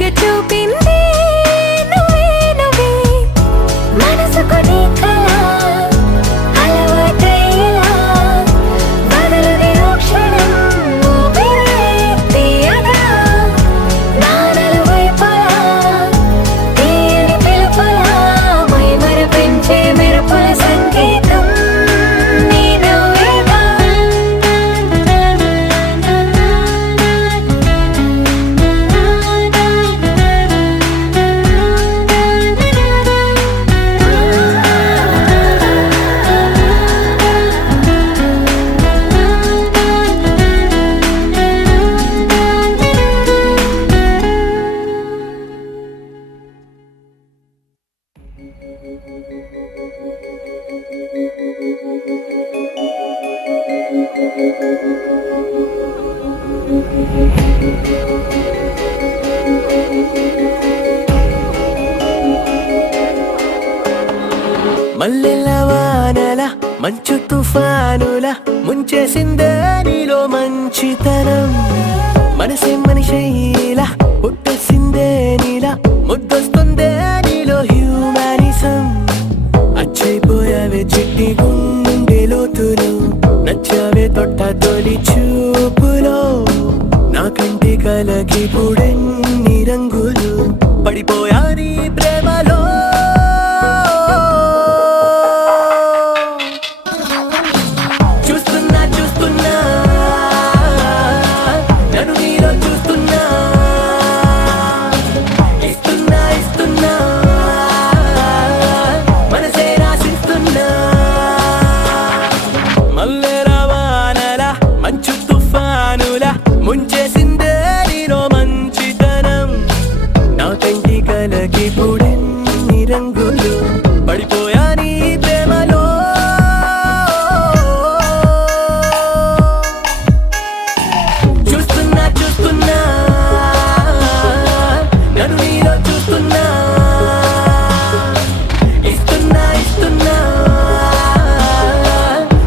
వెలుగు చూపింది నువ్వే నువ్వే మనసుకు నీ కళ అలవాటయ్యేలా బదులుది ఓ క్షణం ఊపిరే తీయగా నా నలువైపులా తీయని పిలుపులా మైమరపించే మెరుపుల సంగీతం నీ నవ్వేగా మల్లెల వానల మంచు తుఫానుల ముంచేసిందే నీలో మంచితనం మనసే మనిషిలా పుట్టేసిందే నీలా ముద్దొస్తుందే నీలో హ్యూమానిజం అచ్చైపోయావే చిట్టి గుండె లోతులు నచ్చావే తొట్ట తొలి చూపులో నా కంటి కలకి పుడెన్ని రంగులు పడిపోయా నీ ప్రేమలో చూస్తున్నా చూస్తున్నా నన్ను నీలో చూస్తున్నా ఇస్తున్నా ఇస్తున్నా మనసే రాసిస్తున్నా మల్లెల వానల మంచు తుఫానుల ముంచేసిందే నీలో మంచితనం నా కంటి కలకి పుడెన్ని రంగులు పడిపోయా నీ ప్రేమలో చూస్తున్నా చూస్తున్నా నన్ను నీలో చూస్తున్నా ఇస్తున్నా ఇస్తున్నా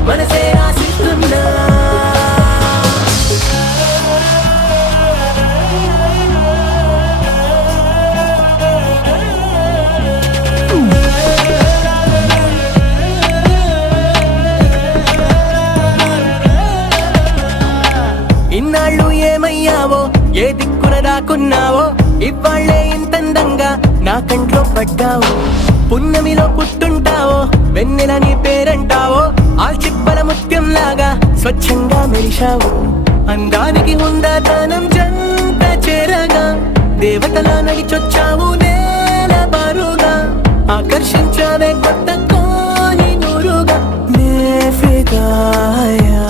మనసే రాసిస్తున్నా ఇన్నాళ్ళు ఏమయ్యావో ఏ దిక్కున దాక్కున్నావో ఇవాళ్లే ఇంతందంగా నా కంట్లో పడ్డావో పున్నమిలో పుట్టుంటావో వెన్నెల నీ పేరంటావో ఆల్చిప్పల ముత్యం లాగా స్వచ్ఛంగా మెరిశావు అందానికి హుందాతనం జంట చేరగా దేవతలా నడిచొచ్చావు నేల బారుగా ఆకర్షించావే కొత్త కోని నూరుగా నే ఫిదాయా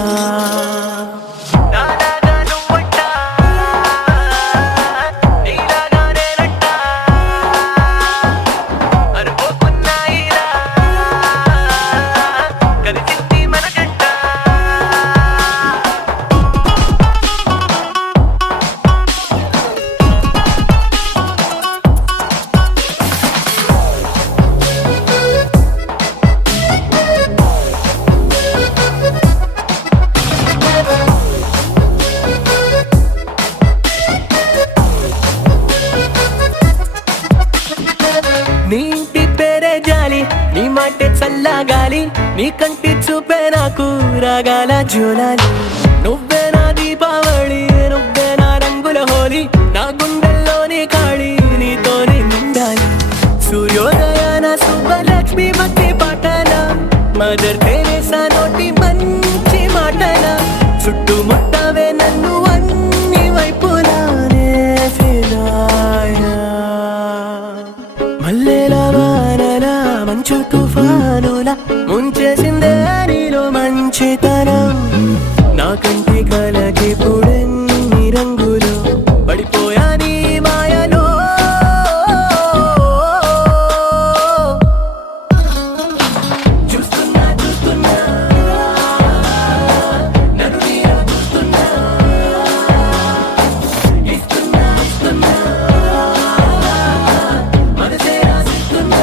నీ ఇంటి పేరే జాలి నీ మాటే చల్లగాలి నీ కంటి చూపే నాకు రాగాల జోలాలి నువ్వే నా దీపావళి నువ్వే నా రంగుల హోలీ నా గుండెల్లోని కాళి నీతోనే నిండాలి సూర్యోదయాన శుభలక్ష్మి భక్తి పాటల మదర్ తెరేసా నోటి మంచి మాటల చుట్టుముట్టవే నన్ను అన్ని వైపులానే ఫిదాయా మల్లెల వానల మంచు తుఫానుల ముంచేసిందే నీలో మంచితనం నా కంటి కలకి పుడెన్ని రంగులు పడిపోయా నీ మాయలో చూస్తున్నా చూస్తున్నా నన్ను నీలో చూస్తున్నా ఇస్తున్నా ఇస్తున్నా మనసే రాసిస్తున్నా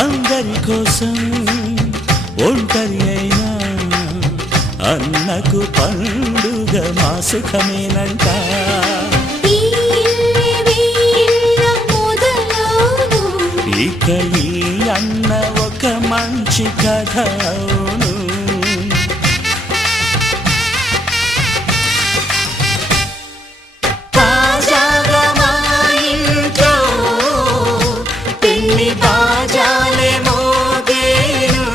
అందరి కోసం ఒంటరి అయినా అన్నకు పండుగ మా సుఖమేనంట. ఈ ఇల్లే వీళ్ళ మొదలవును. ఇక ఈ అన్న ఒక మంచి కథ అవును. తాజాగా మా ఇంట్లో పెళ్లి బాజాలే మోగేను.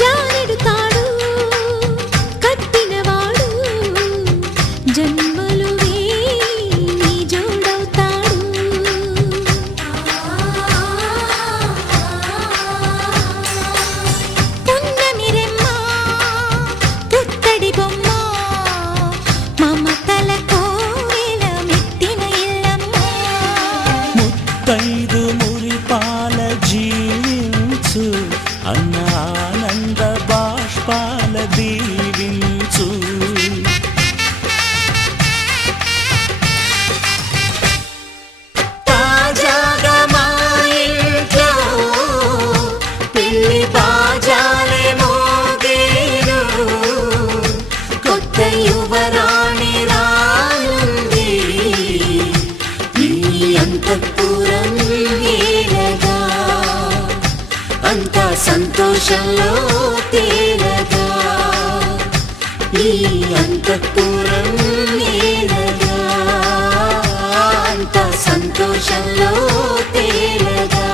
జారెడు తాడు కట్టినవాడు జన్మలు వేయి జోడవుతాడు. పున్నమి రెమ్మ పుత్తడి బొమ్మ మమతల కోవెల మెట్టిన ఇల్లమ్మ. ముత్తైదు మురిపాల జీవించు అన్న ఆనంద బాష్పాల దీవించు. తాజాగా మా ఇంట్లో పెళ్లి బాజాలే మోగేను. కొత్త యువరాణి రానుంది ఈ అంతఃపురం ఏలగా. అంతా సంతోషంలో తేలగా ఈ అంతఃపురం ఏలగా. అంతా సంతోషంలో తేలగా.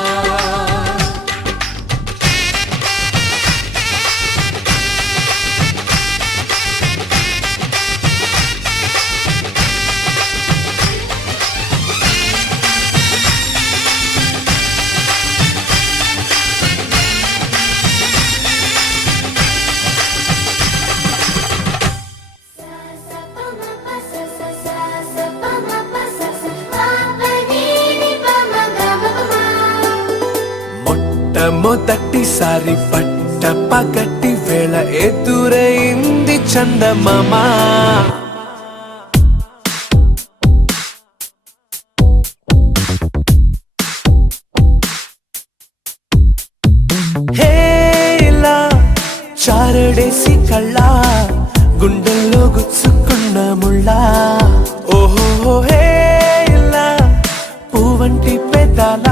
మొట్టమొదటిసారి పట్ట పగటి వేళ ఎదురైంది చందమామ. హేలా చారడేసి కళ్ళ గుండెల్లో గుచ్చుకున్న ముళ్ళ. ఓహో హేలా పువ్వంటి పెదాల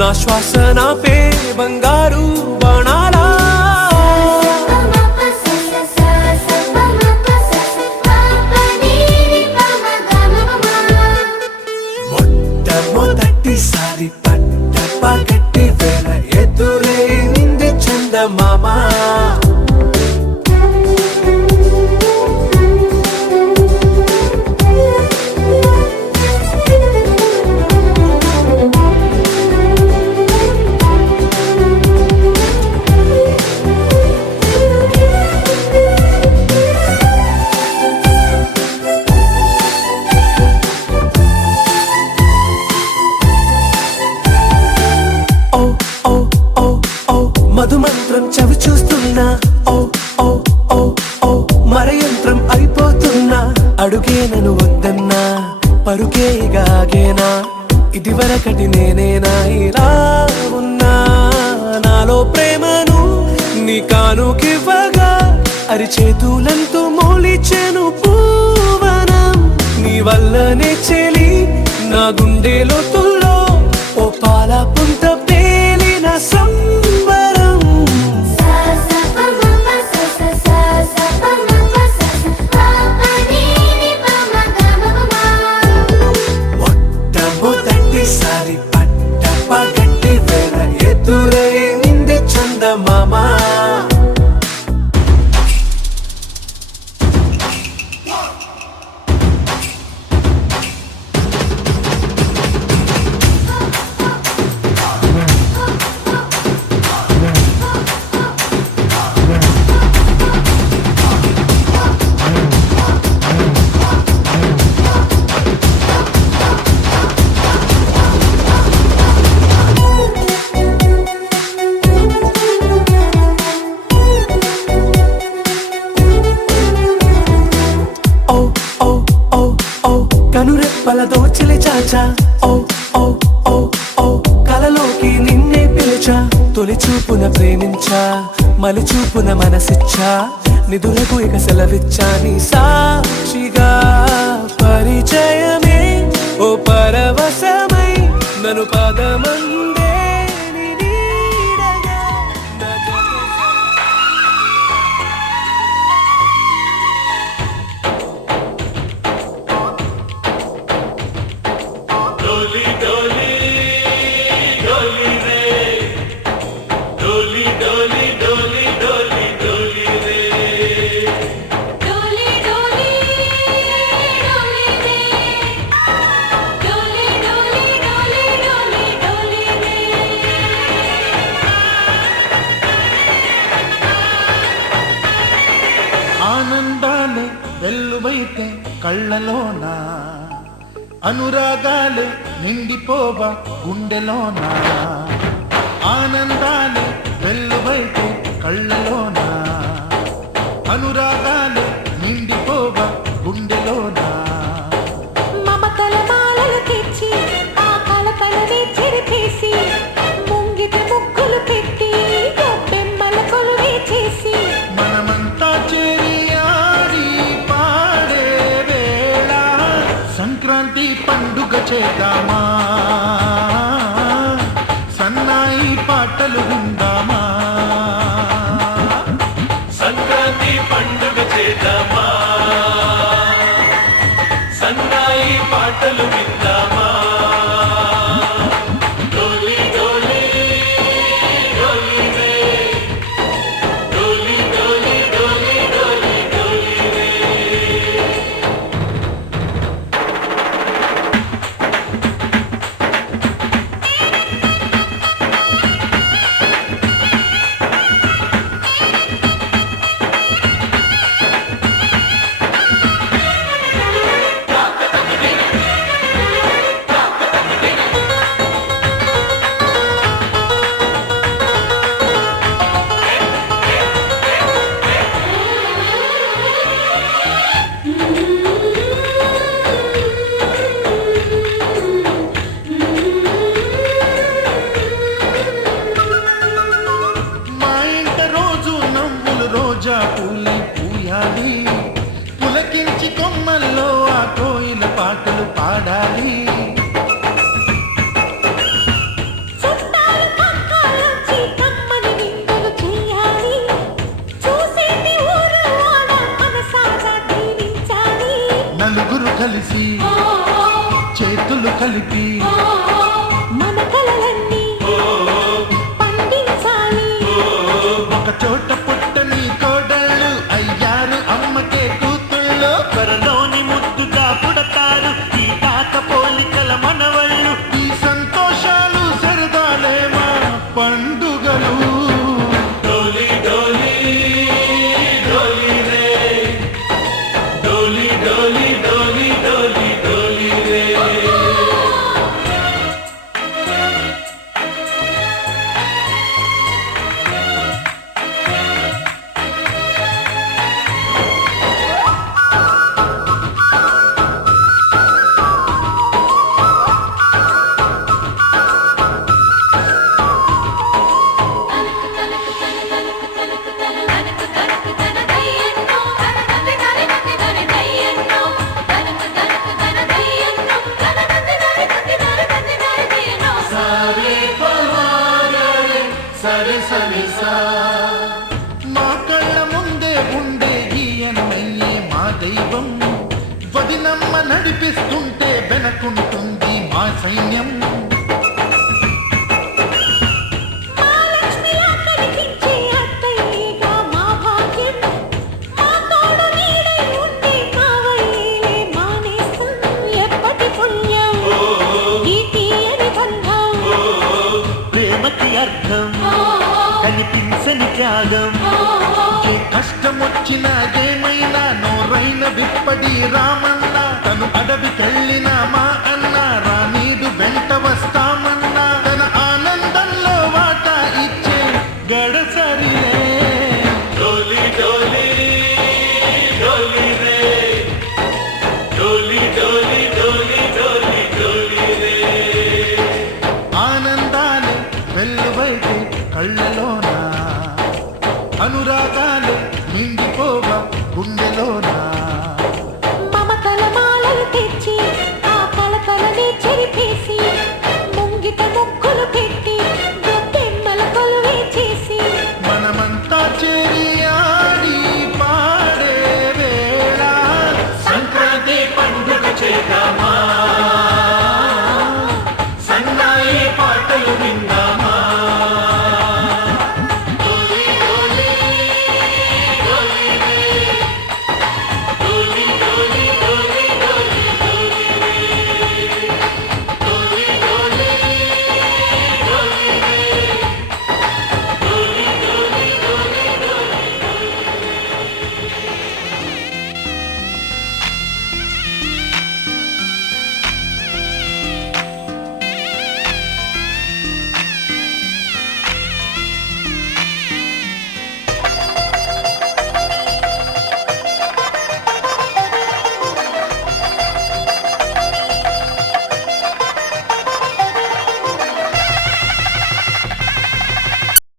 నా శ్వాస నాపే బంగారు బాణాలా. మొట్టమొదటిసారి పట్ట పగటి వేళ ఎదురైంది చందమామ. మధుమంత్రం చవి చూస్తున్నా. ఓ ఓ ఓ ఓ మరయంత్రం అయిపోతున్నా. అడుగే నన్ను వద్దన్నా పరుకేగాగేనా. ఇది వరకటి నేనేనా ఇలా ఉన్నా. నాలో ప్రేమను నీ కానుకివ్వగా అరిచేతులంతో మోలిచెను పూవనం. నీ వల్లనే చెలి నా గుండెలో తుల్లో ఓ పాల పుంత పేలిన సంబరం. మొట్టమొదటిసారి పట్ట పగటి వేళ ఎదురైంది చందమామ. మరచా ఓ ఓ ఓ ఓ కలలోకి నిన్నే పిలిచా తొలి చూపున ప్రేమించా మలి చూపున మనసిచ్చా నిదురకు ఇక సెలవిచ్చా నీ సాక్షిగా పరిచయమే ఓ పరవశమై నన్ను పదమందే నీ నీడగా నా జత डोली डोली डोली रे डोली डोली डोली डोली डोली रे डोली डोली डोली रे डोली डोली डोली डोली डोली रे ఆనందాలే వెల్లువైతే కళ్ళలోన అనురాగాలే నిండిపోవా గుండెలోన ఆనందాలే వెల్లువైతే కళ్ళలోన అనురాగాలే నిండిపోవా గుండెలోన మమతల మాలలు తెచ్చి ఆ కలపలని చెరిపేసి ముంగిట ముగ్గులు పెట్టి గొప్పెమ్మల కొలువే చేసి మనమంతా చేరి ఆడి పాడే వేళ సంక్రాంతి పండుగ చేద్దామా సన్నాయి పాటలు విందామా సంక్రాంతి పండుగ చేద్దామా సన్నాయి పాటలు విందామా డోలి డోలి డోలి రే డోలి డోలి డోలి డోలి డోలి రే మా ఇంట రోజు నవ్వులు రోజా పూలే పూయాలి పులకించి కొమ్మల్లో ఆ కోయిల పాటలు పాడాలి చుట్టాలు పక్కాలొచ్చి కమ్మని విందులు చేయాలి చూసేటి ఊరు వాడ మనసారా దీవించాలి నలుగురు కలిసి చేతులు కలిపి మన కలలన్నీ పండించాలి ఒక చోట పుట్టని కోడళ్ళు అయ్యారు అమ్మకే కూతుళ్ళు త్వరలోని ముద్దుగా పుడతారు ఈ తాత పోలికల మనవళ్ళు ఈ సంతోషాలు సరదాలే మా పండుగలు డోలి డోలి డోలి రే డోలి డోలి డోలి డోలి డోలి రే మా కళ్ళ ముందే ఉండే ఈయనమయ్యే మా దైవం వదినమ్మ నడిపిస్తుంటే వెనకుంటుంది మా సైన్యం మహాలక్ష్మిలా కనిపించే అత్తయ్యగా మా భాగ్యం మా తోడు నీడై ఉండే కావయ్యేలే మానేస్తాం ఎప్పటి పుణ్యం ఈ తీయని బంధం ప్రేమకి అర్థం కనిపించని త్యాగం ఏ కష్టం వచ్చినా ఏమైనా నోరైన విప్పడి రామన్న తను అడవికెళ్ళిన మా అన్న రానీడు వెంట వస్తామన్నా తన ఆనందంలో వాటా ఇచ్చే గడసరిలే డోలి డోలి డోలి రే డోలి డోలి డోలి డోలి డోలి కళ్ళలోన అనురాగాల